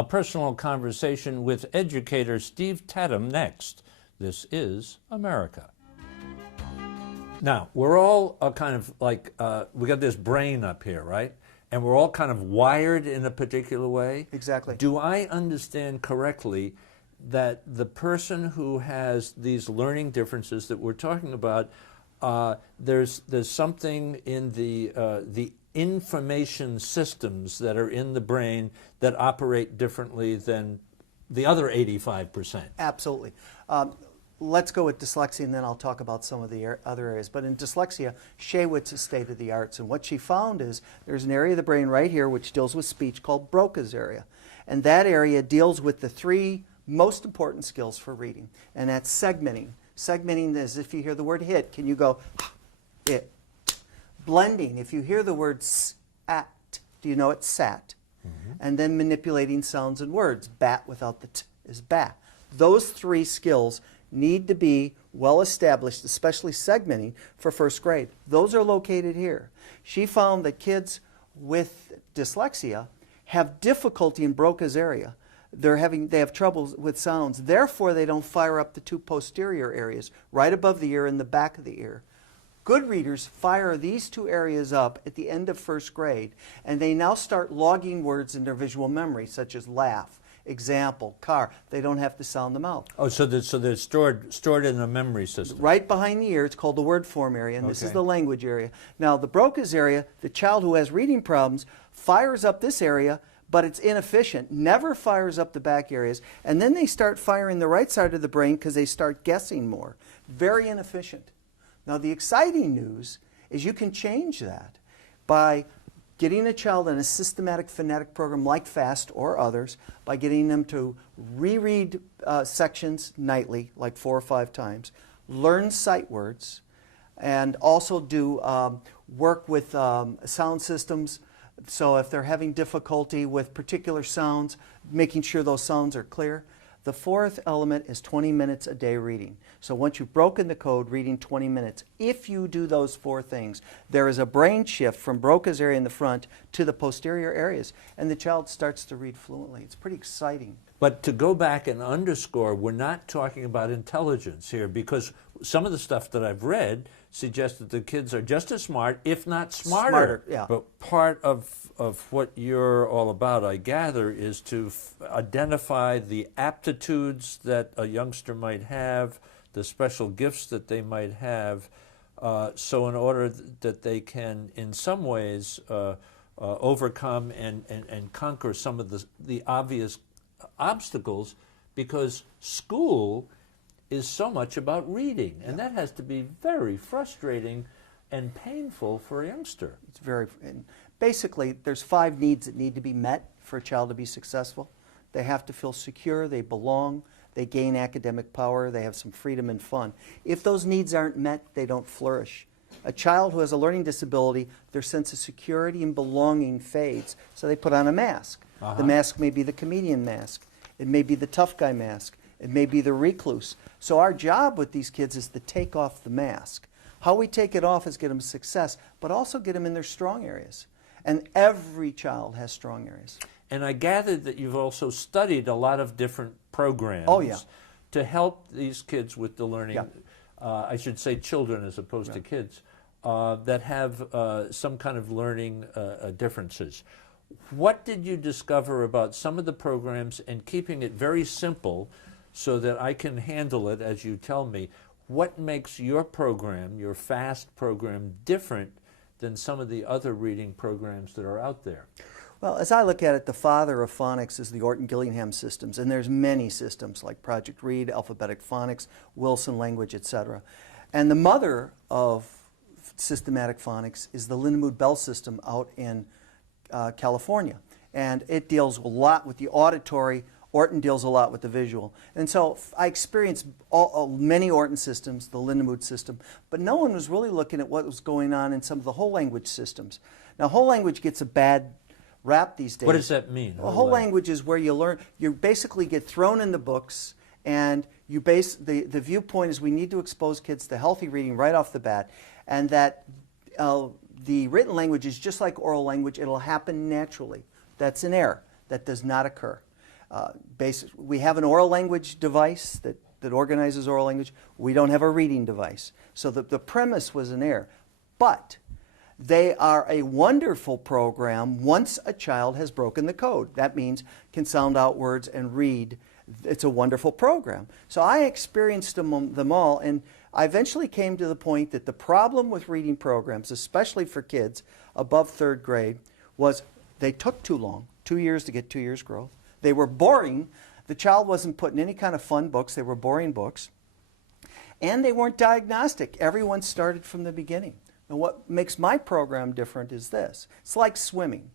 A personal conversation with educator Steve Tattum next. This is America. Now, we're all kind of like, we got this brain up here, right? And we're all kind of wired in a particular way. Exactly. Do I understand correctly that the person who has these learning differences that we're talking about, there's something in the information systems that are in the brain that operate differently than the other 85%? Absolutely. Let's go with dyslexia, and then I'll talk about some of the other areas. But in dyslexia, Shaywitz is state of the arts, and what she found is there's an area of the brain right here which deals with speech called Broca's area, and that area deals with the three most important skills for reading, and that's segmenting. Segmenting is if you hear the word hit, can you go it? Blending, if you hear the word sat, do you know it's sat? Mm-hmm. And then manipulating sounds and words. Bat without the t is bat. Those three skills need to be well established, especially segmenting for first grade. Those are located here. She found that kids with dyslexia have difficulty in Broca's area. They have trouble with sounds. Therefore, they don't fire up the two posterior areas, right above the ear and the back of the ear. Good readers fire these two areas up at the end of first grade, and they now start logging words in their visual memory, such as laugh, example, car. They don't have to sound them out. Oh, so they're stored in a memory system. Right behind the ear, it's called the word form area, and this is the language area. Now, the Broca's area, the child who has reading problems fires up this area, but it's inefficient, never fires up the back areas, and then they start firing the right side of the brain because they start guessing more. Very inefficient. Now, the exciting news is you can change that by getting a child in a systematic phonetic program like F.A.S.T or others, by getting them to reread sections nightly, like 4 or 5 times, learn sight words, and also do work with sound systems. So if they're having difficulty with particular sounds, making sure those sounds are clear. The fourth element is 20 minutes a day reading. So once you've broken the code, reading 20 minutes. If you do those 4 things, there is a brain shift from Broca's area in the front to the posterior areas, and the child starts to read fluently. It's pretty exciting. But to go back and underscore, we're not talking about intelligence here, because some of the stuff that I've read suggests that the kids are just as smart, if not smarter. Yeah. But part of what you're all about, I gather, is to identify the aptitudes that a youngster might have, the special gifts that they might have, so in order that they can, in some ways, overcome and conquer some of the obvious obstacles, because school is so much about reading, and that has to be very frustrating and painful for a youngster. It's very, and basically, there's 5 needs that need to be met for a child to be successful. They have to feel secure, they belong, they gain academic power, they have some freedom and fun. If those needs aren't met, they don't flourish. A child who has a learning disability, their sense of security and belonging fades, so they put on a mask. The mask may be the comedian mask, it may be the tough guy mask, it may be the recluse. So our job with these kids is to take off the mask. How we take it off is get them success, but also get them in their strong areas. And every child has strong areas. And I gathered that you've also studied a lot of different programs to help these kids with the learning, I should say children as opposed to kids, that have some kind of learning differences. What did you discover about some of the programs, and keeping it very simple so that I can handle it as you tell me, what makes your program, your F.A.S.T program, different than some of the other reading programs that are out there? Well, as I look at it, the father of phonics is the orton-gillingham systems, and there's many systems like Project Read, Alphabetic Phonics, Wilson Language, etc. And the mother of systematic phonics is the Lindemood Bell system out in California, and it deals a lot with the auditory. Orton deals a lot with the visual. And so I experienced many Orton systems, the Lindemood system, but no one was really looking at what was going on in some of the whole language systems. Now, whole language gets a bad rap these days. What does that mean? Well, whole language is where you learn, you basically get thrown in the books, and you base, the viewpoint is we need to expose kids to healthy reading right off the bat, and that the written language is just like oral language. It'll happen naturally. That's an error. That does not occur. We have an oral language device that organizes oral language. We don't have a reading device. So the premise was an error. But they are a wonderful program once a child has broken the code. That means can sound out words and read. It's a wonderful program. So I experienced them all, and I eventually came to the point that the problem with reading programs, especially for kids above 3rd grade, was they took too long, 2 years to get 2 years growth. They were boring. The child wasn't put in any kind of fun books. They were boring books. And they weren't diagnostic. Everyone started from the beginning. And what makes my program different is this. It's like swimming.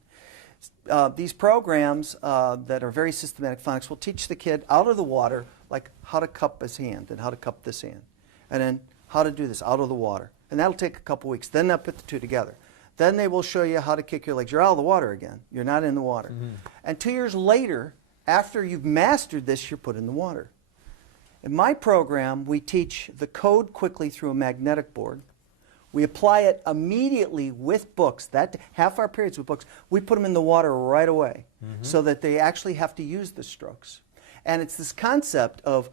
These programs that are very systematic phonics will teach the kid out of the water, like how to cup his hand and how to cup this hand. And then how to do this out of the water. And that'll take a couple weeks. Then they'll put the two together. Then they will show you how to kick your legs. You're out of the water again. You're not in the water. Mm-hmm. And 2 years later, after you've mastered this, you're put in the water. In my program, we teach the code quickly through a magnetic board. We apply it immediately with books. That half our periods with books, we put them in the water right away, mm-hmm. so that they actually have to use the strokes. And it's this concept of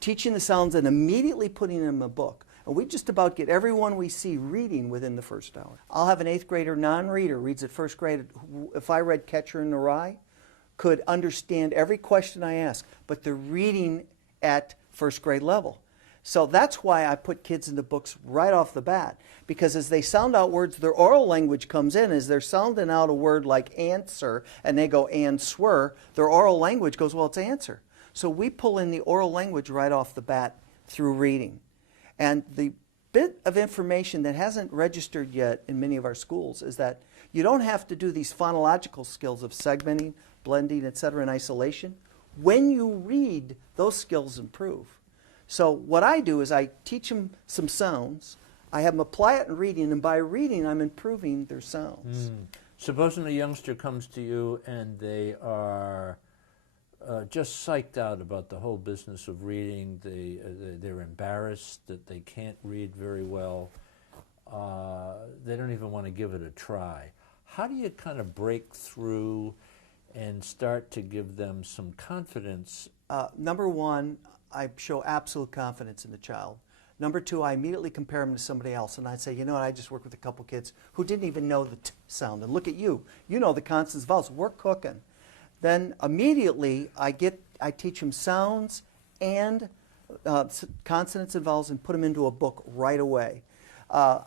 teaching the sounds and immediately putting them in a book. And we just about get everyone we see reading within the first hour. I'll have an 8th grader non-reader reads at 1st grade. If I read Catcher in the Rye, could understand every question I ask, but they're reading at 1st grade level. So that's why I put kids into books right off the bat, because as they sound out words, their oral language comes in. As they're sounding out a word like answer, and they go answer, their oral language goes, well, it's answer. So we pull in the oral language right off the bat through reading. And the bit of information that hasn't registered yet in many of our schools is that you don't have to do these phonological skills of segmenting, blending, etc. in isolation. When you read, those skills improve. So what I do is I teach them some sounds. I have them apply it in reading, and by reading, I'm improving their sounds. Supposing a youngster comes to you and they are just psyched out about the whole business of reading. They're embarrassed that they can't read very well. They don't even want to give it a try. How do you kind of break through and start to give them some confidence? Number one, I show absolute confidence in the child. Number two, I immediately compare them to somebody else, and I say, you know what, I just worked with a couple kids who didn't even know the T sound, and look at you. You know the consonants, vowels. We're cooking. Then immediately I teach them sounds and consonants and vowels and put them into a book right away.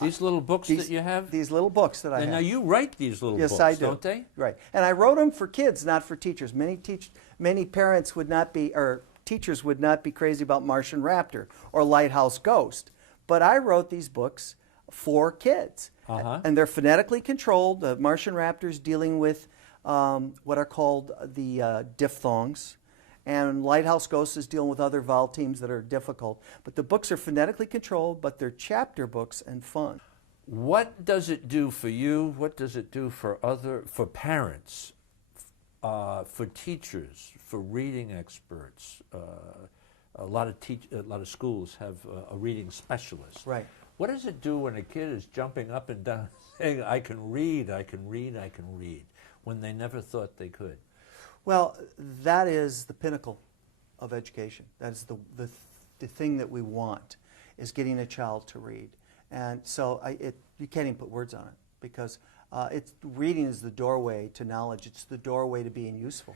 These little books that you have? These little books that I have. Now you write these little books, yes, I do. Don't they? Right. And I wrote them for kids, not for teachers. Many parents would not be, or teachers would not be crazy about Martian Raptor or Lighthouse Ghost. But I wrote these books for kids. And they're phonetically controlled. The Martian Raptor's dealing with what are called the diphthongs. And Lighthouse Ghost is dealing with other vowel teams that are difficult. But the books are phonetically controlled, but they're chapter books and fun. What does it do for you? What does it do for parents, for teachers, for reading experts? A lot of schools have a reading specialist. Right. What does it do when a kid is jumping up and down saying, I can read, I can read, I can read, when they never thought they could? Well, that is the pinnacle of education. That is the thing that we want, is getting a child to read. And so you can't even put words on it, because reading is the doorway to knowledge. It's the doorway to being useful.